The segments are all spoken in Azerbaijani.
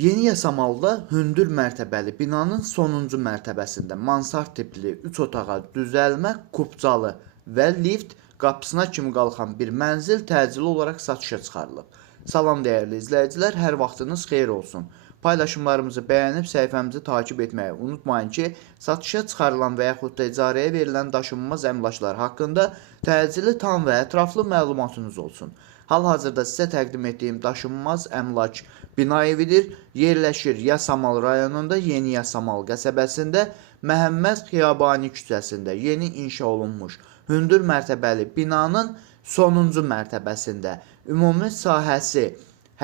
Yeni yasamalda hündür mərtəbəli binanın sonuncu mərtəbəsində mansard tipli 3 otağa düzəlmə, kubcalı və lift qapısına kimi qalxan bir mənzil təcili olaraq satışa çıxarılıb. Salam dəyərli izləyicilər, hər vaxtınız xeyir olsun. Paylaşımlarımızı bəyənib səhifəmizi takib etməyi unutmayın ki, satışa çıxarılan və yaxud da icarəyə verilən daşınmaz əmlaklar haqqında təcili, tam və ətraflı məlumatınız olsun. Hal-hazırda sizə təqdim etdiyim daşınmaz əmlak bina evidir. Yerləşir Yasamal rayonunda Yeni Yasamal qəsəbəsində Məhəmməd Xiyabani küçəsində yeni inşa olunmuş hündür mərtəbəli binanın sonuncu mərtəbəsində ümumi sahəsi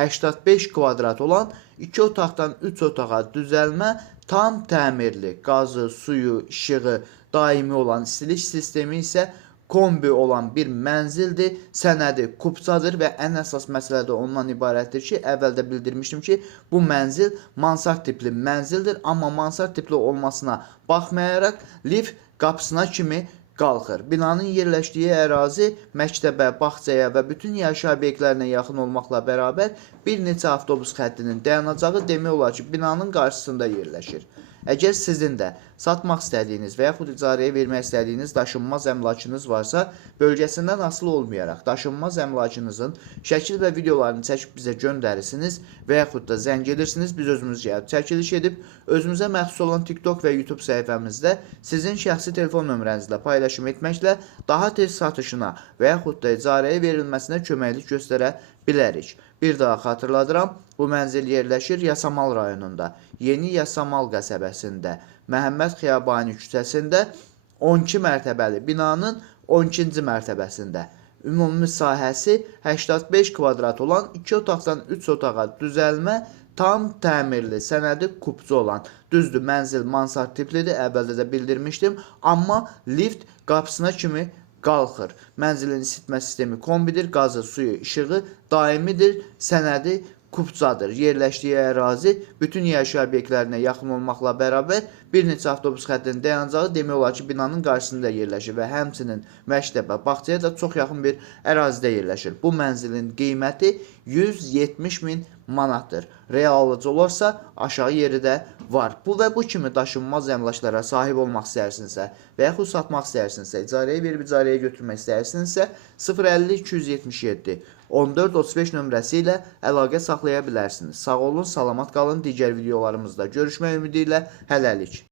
85 kvadrat olan 2 otaqdan 3 otağa düzəlmə, tam təmirli, qazı, suyu, işığı daimi olan, istilik sistemi isə kombi olan bir mənzildir, sənədi kubcadır və ən əsas məsələ də ondan ibarətdir ki, əvvəldə bildirmişdim ki, bu mənzil mansard tipli mənzildir, amma mansard tipli olmasına baxmayaraq lift qapısına kimi qalxır. Binanın yerləşdiyi ərazi məktəbə, bağçaya və bütün yaşayış obyektlərinə yaxın olmaqla bərabər bir neçə avtobus xəttinin dayanacağı demək olar ki, binanın qarşısında yerləşir. Əgər sizin də satmaq istədiyiniz və yaxud icarəyə vermək istədiyiniz daşınmaz əmlakınız varsa, bölgəsindən asılı olmayaraq daşınmaz əmlakınızın şəkil və videolarını çəkib bizə göndərirsiniz və yaxud da zəng edirsiniz, biz özümüz gəlib çəkiliş edib, özümüzə məxsus olan TikTok və YouTube səhifəmizdə sizin şəxsi telefon nömrənizlə paylaşım etməklə daha tez satışına və yaxud da icarəyə verilməsinə köməklik göstərə bilərik. Bir daha xatırladıram, bu mənzil yerləşir Yasamal rayonunda, Yeni Yasamal qəsəbəsində, Məhəmməd Xiyabani küçəsində 12 mərtəbəli binanın 12-ci mərtəbəsində. Ümumi sahəsi 85 kvadrat olan 2 otaqdan 3 otağa düzəlmə, tam təmirli, sənədi kubcu olan, düzdür, mənzil mansard tiplidir, əvvəldə də bildirmişdim, amma lift qapısına kimi qalxır. Mənzilin isitmə sistemi kombidir, qazı, suyu, işığı daimidir, sənədi kubcadır. Yerləşdiyi ərazi bütün yaşayış obyektlərinə yaxın olmaqla bərabər bir neçə avtobus xəttinin dayanacağı demək olar ki, binanın qarşısında yerləşir və həmçinin məktəbə, bağçaya da çox yaxın bir ərazidə yerləşir. Bu mənzilin qiyməti 170 min manatdır. Real alıcı olarsa aşağı yeri də var. Bu və bu kimi daşınmaz əmlaklara sahib olmaq istəyirsinizsə və yaxud satmaq istəyirsinizsə, icarəyə verib icarəyə götürmək istəyirsinizsə 050 277 1435 nömrəsi ilə əlaqə saxlaya bilərsiniz. Sağ olun, salamat qalın. Digər videolarımızda görüşmək ümidi ilə hələlik.